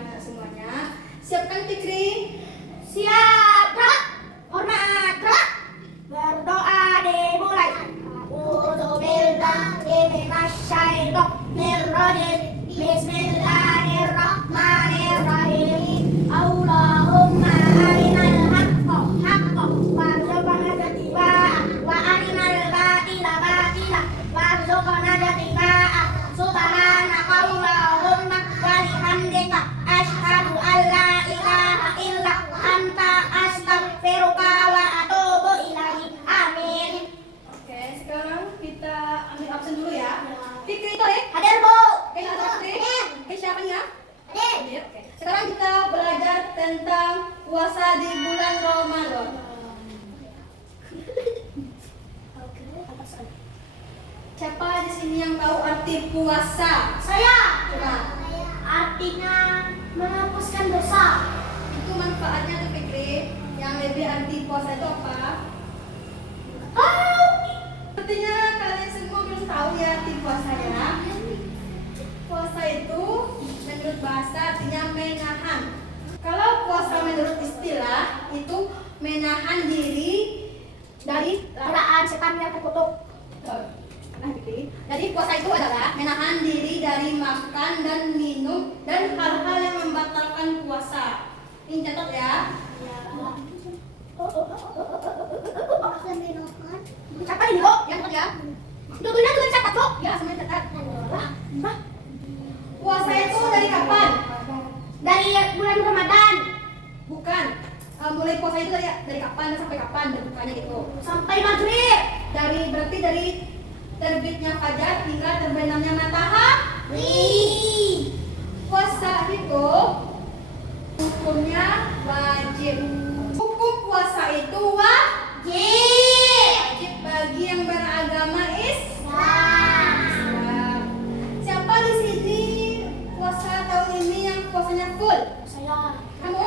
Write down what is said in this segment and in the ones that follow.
anak semuanya. Siapkan Fikri? Siap, Kak. Hormat, Kak. Berdoa dimulai. A'udzubillahi minasyaitonir rajim. Bismillahirrahmanirrahim. Allahumma arinal haqqa haqqan warzuqna ittiba'ah wa arinal batila batilan warzuqna ijtinabah. Subhanaka Allahumma wa bihamdika asyhadu an la ilaha illa anta astaghfiruka wa atubu ilaik. Amin. Oke, sekarang kita ambil absen dulu ya. Fikri itu deh. Hadir, Bu. Oke, ada Fikri. Oke, siapa ya? Hadir. Oke. Sekarang kita belajar tentang puasa di bulan Ramadan. Siapa di sini yang tahu arti puasa? Saya. Coba. Artinya menghapuskan dosa. Itu manfaatnya tuh Fikri. Yang lebih arti puasa itu apa? Sepertinya kalian semua belum tahu ya arti puasanya. Puasa itu menurut bahasa artinya menahan. Kalau puasa menurut istilah itu menahan diri dari Godaan setan yang terkutuk. Jadi puasa itu adalah menahan diri dari makan dan minum dan hal-hal yang membatalkan puasa. Ini catat ya. Siapa ini, Bu? Yang catat ya. Dulunya tuh catat, Bu. Ya, semuanya catat. Puasa itu dari kapan? Dari bulan Ramadan Bukan. Mulai puasa itu dari kapan sampai kapan berbukanya gitu. sampai maghrib. Berarti dari terbitnya fajar hingga terbenamnya matahari. Puasa itu hukumnya wajib. Hukum puasa itu wajib bagi yang beragama Islam. Siapa di sini puasa tahun ini yang puasanya full? Saya. Kamu?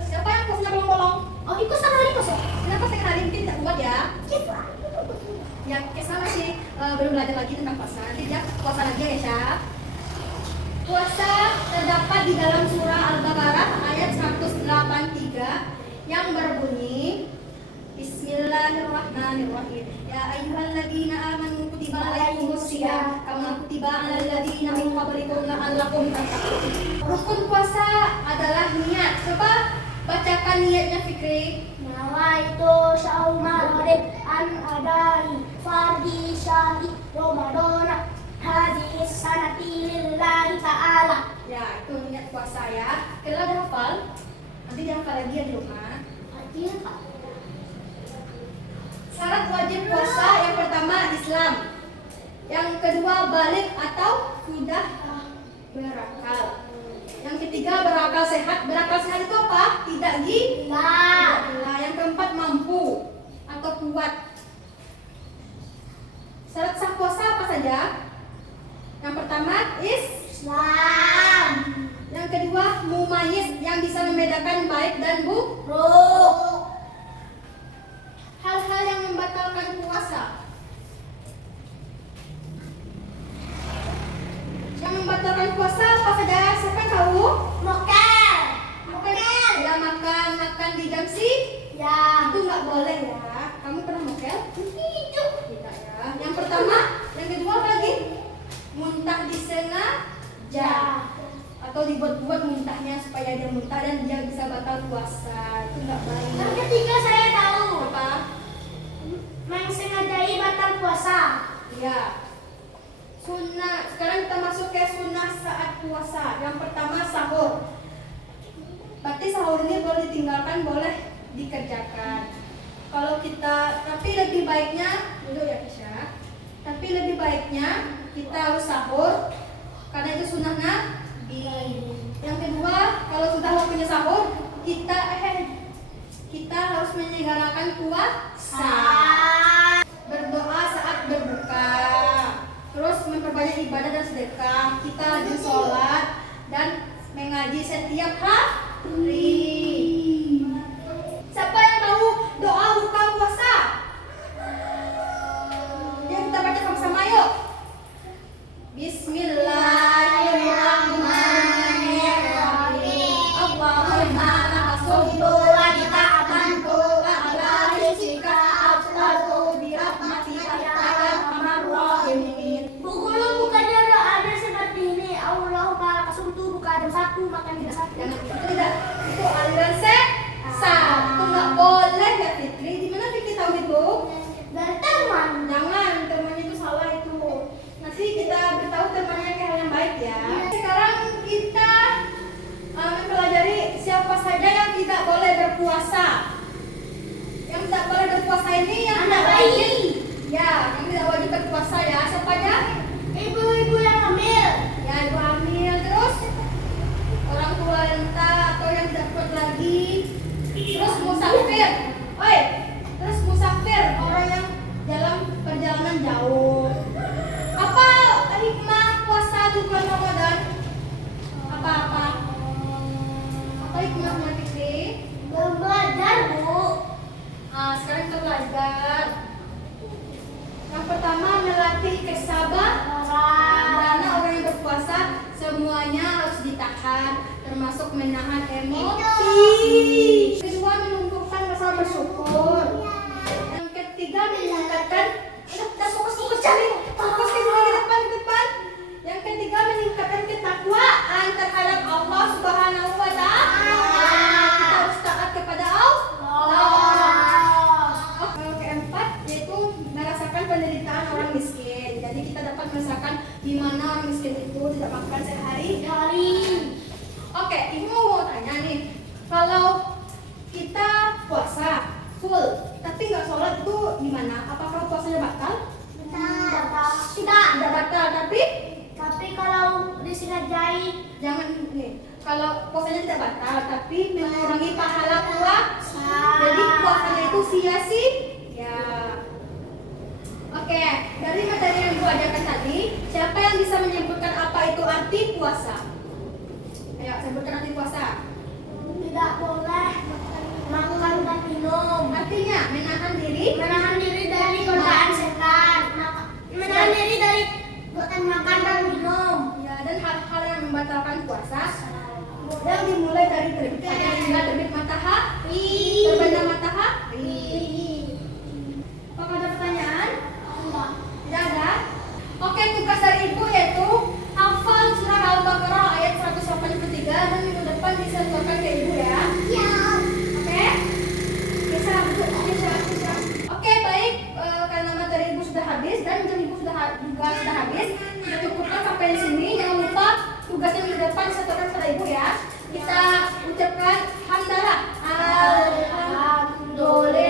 Siapa yang puasanya bolong-bolong? Oh, ikut sama hari kos. Kenapa sekali mungkin tidak kuat ya? Ya, Kesha masih belum belajar lagi tentang puasa. Nanti dia puasa lagi ya, Kesha. Puasa terdapat di dalam surah Al-Baqarah ayat 183 yang berbunyi Bismillahirrahmanirrahim. Ya ayyuhalladzina amanu kutiba alaikumus syiyam kama kutiba alal ladzina min qablikum la'allakum tattaqun. Rukun puasa adalah niat. Coba bacakan niatnya Fikri. Nawaitu syaumarib an adai fardi syahid Ramadana hadhihi sanati lillahi ta'ala. Ya, itu niat puasa ya. Kalian udah hafal? Nanti dihafal lagi ya di rumah. Artinya apa? Syarat wajib puasa yang pertama Islam. Yang kedua balik atau sudah berakal. Yang ketiga berakal sehat. Berakal sehat itu apa? Tidak gila. Nah, yang keempat mampu atau kuat. Syarat sah puasa apa saja? Yang pertama Islam. yang kedua mumayyiz yang bisa membedakan baik dan buruk. Hal-hal yang membatalkan puasa. Yang membatalkan puasa apa saja? Siapa yang tahu? Mokel. Ya makan di jam Ya. itu nggak boleh ya. Kamu pernah mokel? Itu. Tidak ya. Yang pertama, yang kedua apa lagi? Muntah disengaja atau dibuat-buat muntahnya supaya dia muntah dan dia bisa batal puasa. Itu nggak baik. Yang ketiga saya tahu. Apa? Mensengajai batal puasa. Ya. Sunnah. Sekarang kita masuk ke sunnah saat puasa. Yang pertama sahur. Berarti sahur ini boleh ditinggalkan, boleh dikerjakan. Kalau kita, tapi lebih baiknya dulu ya Kisha. Tapi lebih baiknya kita harus sahur karena itu sunnah Nabi. Yang kedua, kalau sudah waktunya sahur, kita harus menyelenggarakan puasa. Berdoa saat berbuka. Terus memperbanyak ibadah dan sedekah. Kita rajin sholat dan mengaji setiap hari. Siapa yang tahu doa buka puasa? Yuk kita baca sama-sama yuk. Bismillahirrahmanirrahim. jam 1 makan jam 1. Jangan itu tidak. Itu aliran sesat. Itu nggak boleh ya Fitri. Di mana Fitri tahu itu? Dari teman. Jangan, temannya itu salah itu. Nanti kita beritahu temannya ke hal yang baik ya. Sekarang kita mempelajari siapa saja yang tidak boleh berpuasa. Yang tidak boleh berpuasa ini yang Anak tidak bayi. wajib. Ya, yang tidak wajib berpuasa ya. Siapa aja? Ibu-ibu yang hamil. Ya, ibu hamil terus orang tua renta atau yang tidak kuat lagi. Terus musafir. Oi, terus musafir orang yang dalam perjalanan jauh. Apa hikmah puasa di bulan Ramadan? Apa? Apa hikmahnya Fikri? Belajar, Bu. Sekarang kita belajar. Yang pertama melatih kesabaran. Karena orang yang berpuasa semuanya harus ditahan, termasuk menahan emosi. Kedua menumbuhkan rasa bersyukur. Yang ketiga meningkatkan fokus cari fokus ke depan. Yang ketiga meningkatkan ketakwaan terhadap Allah Subhanahu wa Ta'ala. Kita harus taat kepada Allah. Keempat yaitu merasakan penderitaan orang miskin. Jadi kita dapat merasakan di mana orang miskin itu tidak makan sehari-hari. Oke, ibu mau tanya nih, kalau kita puasa full tapi nggak sholat itu gimana? Apakah puasanya batal? Tidak batal, Tapi kalau disengajai jangan nih. Kalau puasanya tidak batal tapi mengurangi pahala puasa. Jadi puasanya itu sia-sia. Ya. Oke, dari materi yang Ibu ajarkan tadi, siapa yang bisa menyebutkan apa itu arti puasa? Ayo, sebutkan arti puasa. tidak boleh makan dan minum. Artinya menahan diri. Menahan diri dari godaan setan. Menahan diri dari godaan makan dan minum. Ya, dan hal-hal yang membatalkan puasa. Yang dimulai dari terbit fajar hingga terbit matahari. Terbenam matahari. Apakah ada pertanyaan? Enggak. Tidak ada? Oke, tugas dari Ibu yaitu hafal surah Al-Baqarah ayat 183 dan minggu depan disetorkan ke Ibu ya. Ya. Oke? Bisa, Bu. Bisa. Oke, baik. Karena materi Ibu sudah habis dan jam Ibu juga sudah habis, kita cukupkan sampai di sini. Jangan lupa tugasnya minggu depan disetorkan pada Ibu ya. Kita ucapkan hamdalah. Alhamdulillah.